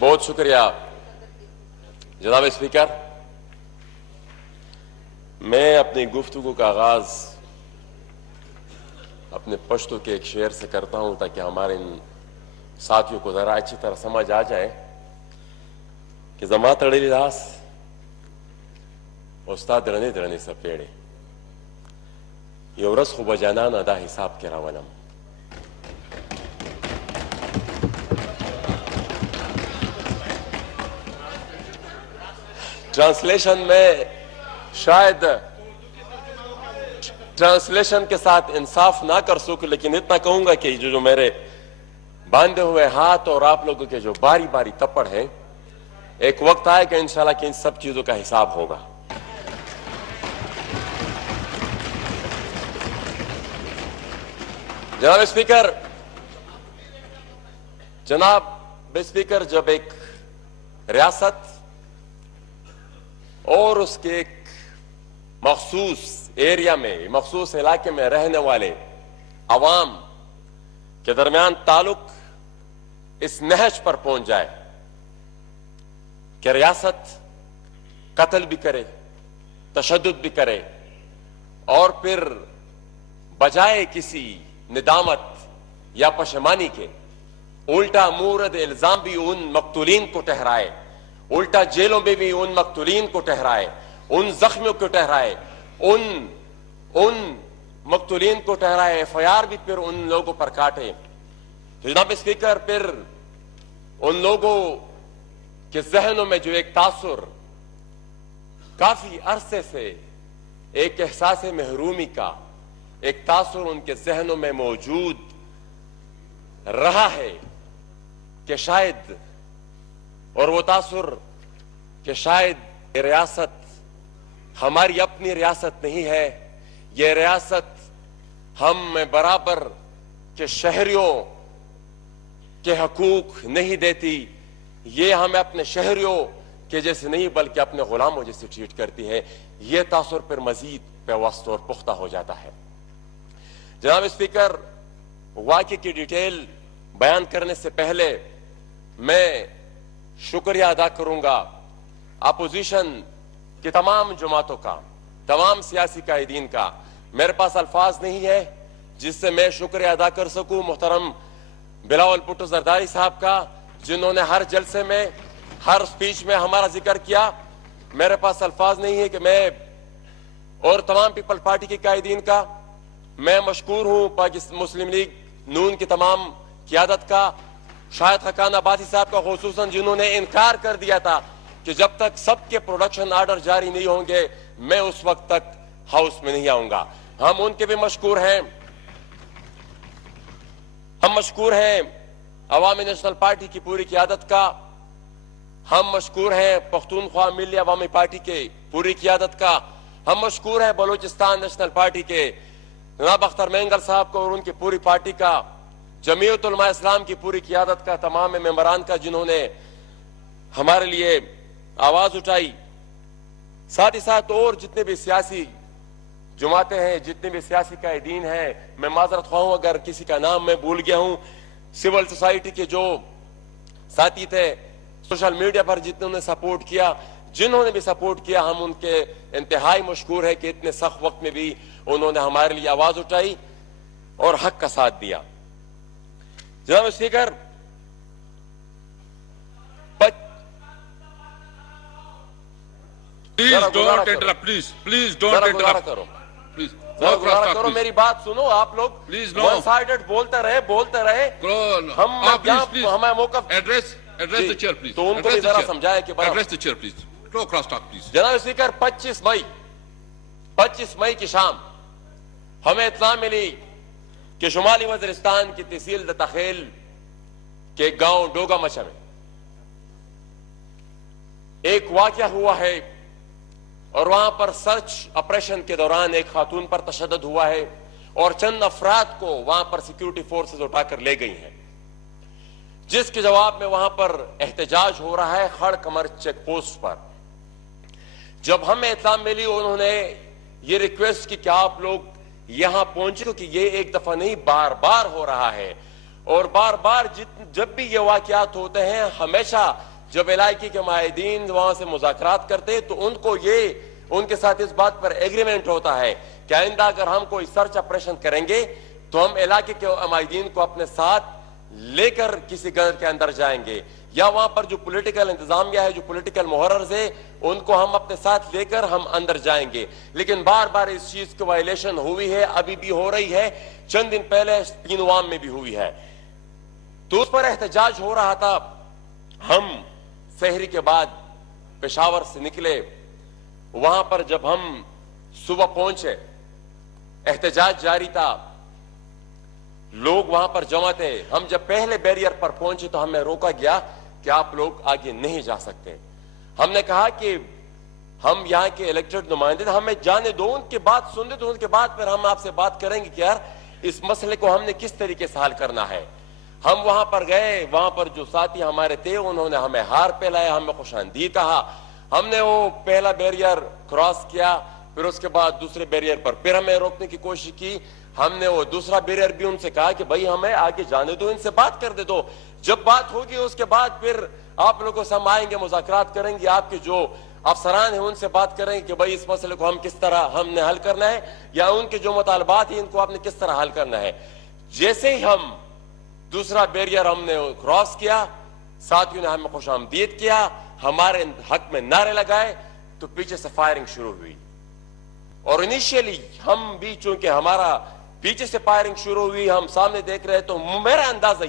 بہت شکریہ جناب اسپیکر. میں اپنی گفتگو کا آغاز اپنے پشتو کے ایک شعر سے کرتا ہوں تاکہ ہمارے ان ساتھیوں کو ذرا اچھی طرح سمجھ آ جائے کہ زما تڑلی راس استاد رنی درنی سپیڑے یو ورځ خو به جانانه دا حساب کې راولم. ٹرانسلیشن میں شاید ٹرانسلیشن کے ساتھ انصاف نہ کر سکوں لیکن اتنا کہوں گا کہ جو میرے باندھے ہوئے ہاتھ اور آپ لوگوں کے جو باری باری تپڑ ہیں ایک وقت آئے گا انشاءاللہ کہ ان سب چیزوں کا حساب ہوگا. جناب اسپیکر جب ایک ریاست اور اس کے ایک مخصوص ایریا میں مخصوص علاقے میں رہنے والے عوام کے درمیان تعلق اس نہج پر پہنچ جائے کہ ریاست قتل بھی کرے تشدد بھی کرے اور پھر بجائے کسی ندامت یا پشیمانی کے الٹا مورد الزام بھی ان مقتولین کو ٹھہرائے, الٹا جیلوں میں بھی ان مقتولین کو ٹھہرائے, ان زخمیوں کو ٹھہرائے, ان مقتولین کو ٹھہرائے, ایف آئی آر بھی پھر ان لوگوں پر کاٹے. تو جناب اسپیکر پھر ان لوگوں کے ذہنوں میں جو ایک تاثر کافی عرصے سے ایک احساس محرومی کا ایک تاثر ان کے ذہنوں میں موجود رہا ہے کہ شاید اور وہ تاثر کہ شاید یہ ریاست ہماری اپنی ریاست نہیں ہے, یہ ریاست ہم برابر کے شہریوں کے حقوق نہیں دیتی, یہ ہمیں اپنے شہریوں کے جیسے نہیں بلکہ اپنے غلاموں جیسے ٹریٹ کرتی ہے. یہ تاثر پر مزید پیوست اور پختہ ہو جاتا ہے. جناب اسپیکر واقعے کی ڈیٹیل بیان کرنے سے پہلے میں شکریہ ادا کروں گا اپوزیشن کی تمام جماعتوں کا, تمام سیاسی قائدین کا. میرے پاس الفاظ نہیں ہے جس سے میں شکریہ ادا کر سکوں محترم بلاول بھٹو زرداری صاحب کا جنہوں نے ہر جلسے میں ہر سپیچ میں ہمارا ذکر کیا. میرے پاس الفاظ نہیں ہے کہ میں اور تمام پیپل پارٹی کے قائدین کا. میں مشکور ہوں پاکستان مسلم لیگ نون کی تمام قیادت کا, شاہد خاقان آبادی صاحب کا خصوصاً جنہوں نے انکار کر دیا تھا کہ جب تک سب کے پروڈکشن آرڈر جاری نہیں ہوں گے میں اس وقت تک ہاؤس میں نہیں آؤں گا. ہم ان کے بھی مشکور ہیں. ہم مشکور ہیں عوامی نیشنل پارٹی کی پوری قیادت کا. ہم مشکور ہیں پختونخوا ملی عوامی پارٹی کے پوری قیادت کا. ہم مشکور ہیں بلوچستان نیشنل پارٹی کے جناب اختر مینگل صاحب کو اور ان کی پوری پارٹی کا, جمعیت علماء اسلام کی پوری قیادت کا, تمام ممبران کا جنہوں نے ہمارے لیے آواز اٹھائی. ساتھ ہی ساتھ اور جتنے بھی سیاسی جماعتیں ہیں, جتنے بھی سیاسی قائدین ہیں, میں معذرت خواہ ہوں اگر کسی کا نام میں بھول گیا ہوں. سول سوسائٹی کے جو ساتھی تھے, سوشل میڈیا پر جتنوں نے سپورٹ کیا, جنہوں نے بھی سپورٹ کیا, ہم ان کے انتہائی مشکور ہے کہ اتنے سخت وقت میں بھی انہوں نے ہمارے لیے آواز اٹھائی اور حق کا ساتھ دیا. جناب اسپیکر میری بات سنو. آپ لوگ ون سائیڈڈ بولتے رہے ہمیں موقف تو ان کو بھی ذرا سمجھائے کہ جناب اسپیکر 25 مئی کی شام ہمیں اطلاع ملی کہ شمالی وزیرستان کی تحصیل دتخیل کے گاؤں ڈوگا مچا میں ایک واقعہ ہوا ہے اور وہاں پر سرچ آپریشن کے دوران ایک خاتون پر تشدد ہوا ہے اور چند افراد کو وہاں پر سیکیورٹی فورسز اٹھا کر لے گئی ہیں, جس کے جواب میں وہاں پر احتجاج ہو رہا ہے خڑ کمر چیک پوسٹ پر. جب ہمیں اطلاع ملی انہوں نے یہ ریکویسٹ کی کہ آپ لوگ یہاں پہنچے کیونکہ یہ ایک دفعہ نہیں بار بار ہو رہا ہے اور بار بار جب بھی یہ واقعات ہوتے ہیں ہمیشہ جب علاقے کے معاہدین وہاں سے مذاکرات کرتے تو ان کے ساتھ اس بات پر ایگریمنٹ ہوتا ہے کہ آئندہ اگر ہم کوئی سرچ آپریشن کریں گے تو ہم علاقے کے معاہدین کو اپنے ساتھ لے کر کسی گھر کے اندر جائیں گے، یا وہاں پر جو پولیٹیکل انتظامیہ ہے، جو پولیٹیکل محررز ہے، ان کو ہم اپنے ساتھ لے کر ہم اندر جائیں گے۔ لیکن بار بار اس چیز کی وائلیشن ہوئی ہے، ابھی بھی ہو رہی ہے، چند دن پہلے پینوام میں بھی ہوئی ہے، تو اس پر احتجاج ہو رہا تھا۔ ہم سحری کے بعد پشاور سے نکلے، وہاں پر جب ہم صبح پہنچے، احتجاج جاری تھا، لوگ وہاں پر جمع تھے۔ ہم جب پہلے بیریئر پر پہنچے تو ہمیں روکا گیا کہ آپ لوگ آگے نہیں جا سکتے۔ ہم نے کہا کہ ہم یہاں کے الیکٹڈ نمائندے، ہمیں جانے دو، ان کی بات سن لیں، تو ان کے بعد پھر ہم آپ سے بات کریں گے کہ یار اس مسئلے کو ہم نے کس طریقے سے حل کرنا ہے۔ ہم وہاں پر گئے، وہاں پر جو ساتھی ہمارے تھے انہوں نے ہمیں ہار پہلایا، ہمیں خوش آمدید کہا۔ ہم نے وہ پہلا بیریئر کراس کیا، پھر اس کے بعد دوسرے بیریئر پر پھر ہمیں روکنے کی کوشش کی۔ ہم نے وہ دوسرا بیریئر بھی ان سے کہا کہ بھائی ہمیں آگے جانے دو، ان سے بات کر دے دو، جب بات ہوگی اس کے بعد پھر آپ لوگوں سے ہم آئیں گے، مذاکرات کریں گے، آپ کے جو افسران ہیں ان سے بات کریں گے کہ بھائی اس مسئلے کو ہم کس طرح ہم نے حل کرنا ہے، یا ان کے جو مطالبات ہیں ان کو آپ نے کس طرح حل کرنا ہے۔ جیسے ہی ہم دوسرا بیریئر ہم نے کراس کیا، ساتھیوں نے ہمیں خوش آمدید کیا، ہمارے حق میں نعرے لگائے، تو پیچھے سے فائرنگ شروع ہوئی۔ اور انیشیلی ہم بھی چونکہ ہمارا پیچھے سے فائرنگ شروع ہوئی، ہم سامنے دیکھ رہے، تو میرا اندازہ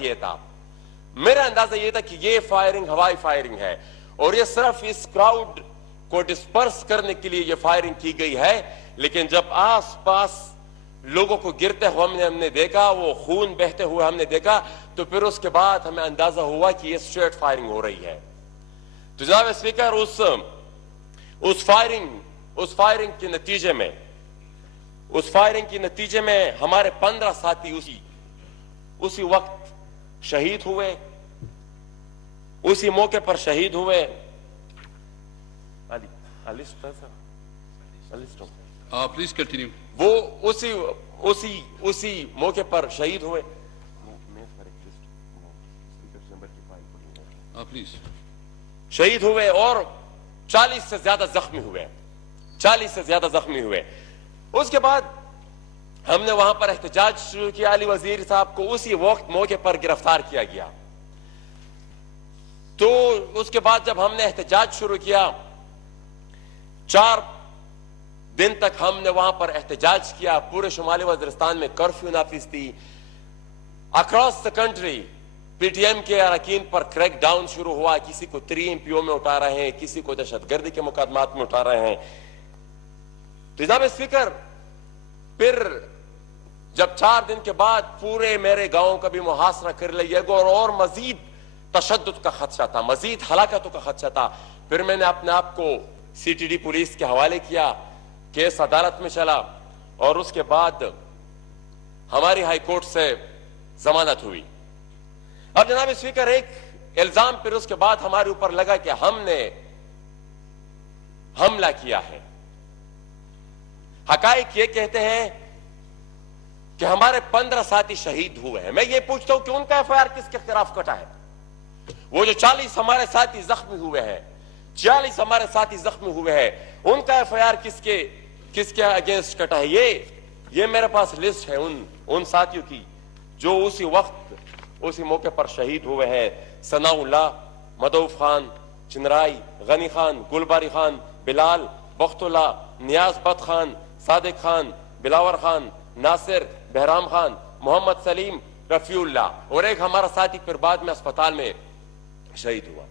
یہ تھا کہ یہ فائرنگ ہوائی فائرنگ ہے، اور یہ صرف اس کراؤڈ کو ڈسپرس کرنے کے لیے یہ فائرنگ کی گئی ہے۔ لیکن جب آس پاس لوگوں کو گرتے ہوئے ہم نے دیکھا، وہ خون بہتے ہوئے ہم نے دیکھا، تو پھر اس کے بعد ہمیں اندازہ ہوا کہ یہ اسٹریٹ فائرنگ ہو رہی ہے۔ تو جناب اسپیکر، اس فائرنگ کے نتیجے میں ہمارے 15 ساتھی اسی وقت شہید ہوئے، اسی موقع پر شہید ہوئے۔ Please continue. وہ اسی موقع پر شہید ہوئے، پلیز۔ شہید ہوئے، اور 40 سے زیادہ زخمی ہوئے۔ اس کے بعد ہم نے وہاں پر احتجاج شروع کیا، علی وزیر صاحب کو اسی وقت موقع پر گرفتار کیا گیا۔ تو اس کے بعد جب ہم نے احتجاج شروع کیا، 4 دن تک ہم نے وہاں پر احتجاج کیا، پورے شمالی وزیرستان میں کرفیو نافذ تھی۔ Across the country P T M کے اراکین پر کریک ڈاؤن شروع ہوا، کسی کو 3 MPO میں اٹھا رہے ہیں، کسی کو دہشت گردی کے مقدمات میں اٹھا رہے ہیں۔ تو جناب اسپیکر، پھر جب 4 دن کے بعد پورے میرے گاؤں کا بھی محاصرہ کر لیا گیا، اور مزید تشدد کا خدشہ تھا، مزید ہلاکتوں کا خدشہ تھا، پھر میں نے اپنے آپ کو CTD پولیس کے حوالے کیا، کیس عدالت میں چلا، اور اس کے بعد ہماری ہائی کورٹ سے ضمانت ہوئی۔ اب جناب اسپیکر، ایک الزام پھر اس کے بعد ہمارے اوپر لگا کہ ہم نے حملہ کیا ہے۔ حقائق یہ کہتے ہیں کہ ہمارے 15 ساتھی شہید ہوئے ہیں۔ میں یہ پوچھتا ہوں کہ ان کا FIR کس کے خلاف کٹا ہے؟ وہ جو 40 ہمارے ساتھی زخمی ہوئے ہیں، 46 ہمارے ساتھی زخمی ہوئے ہیں، ان کا FIR کس کے اگینسٹ کٹا ہے؟ یہ میرے پاس لسٹ ہے ان ساتھیوں کی جو اسی موقع پر شہید ہوئے ہیں۔ ثناء اللہ، مدعوف خان، چنرائی، غنی خان، گلباری خان، بلال، بخت اللہ، نیاز بت خان، صادق خان، بلاور خان، ناصر، بہرام خان، محمد سلیم، رفیع اللہ، اور ایک ہمارا ساتھی پھر بعد میں اسپتال میں شہید ہوا۔